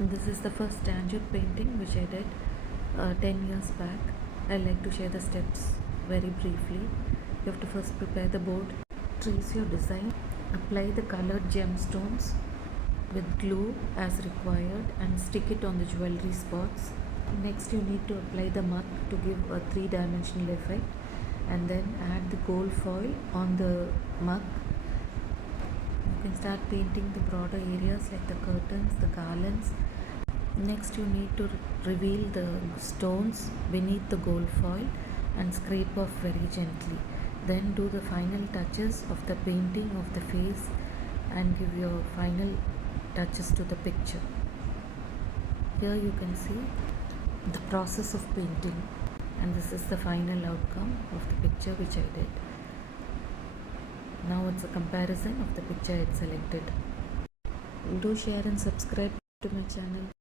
This is the first Tanjore painting which I did 10 years back. I like to share the steps very briefly. You have to first prepare the board, trace your design, apply the colored gemstones with glue as required and stick it on the jewelry spots. Next you need to apply the mud to give a three-dimensional effect, and then add the gold foil on the mug. You can start painting the broader areas like the curtains, the garlands. Next you need to reveal the stones beneath the gold foil and scrape off very gently. Then do the final touches of the painting of the face and give your final touches to the picture. Here you can see the process of painting, and this is the final outcome of the picture which I did. Now it's a comparison of the picture I had selected. Do share and subscribe to my channel.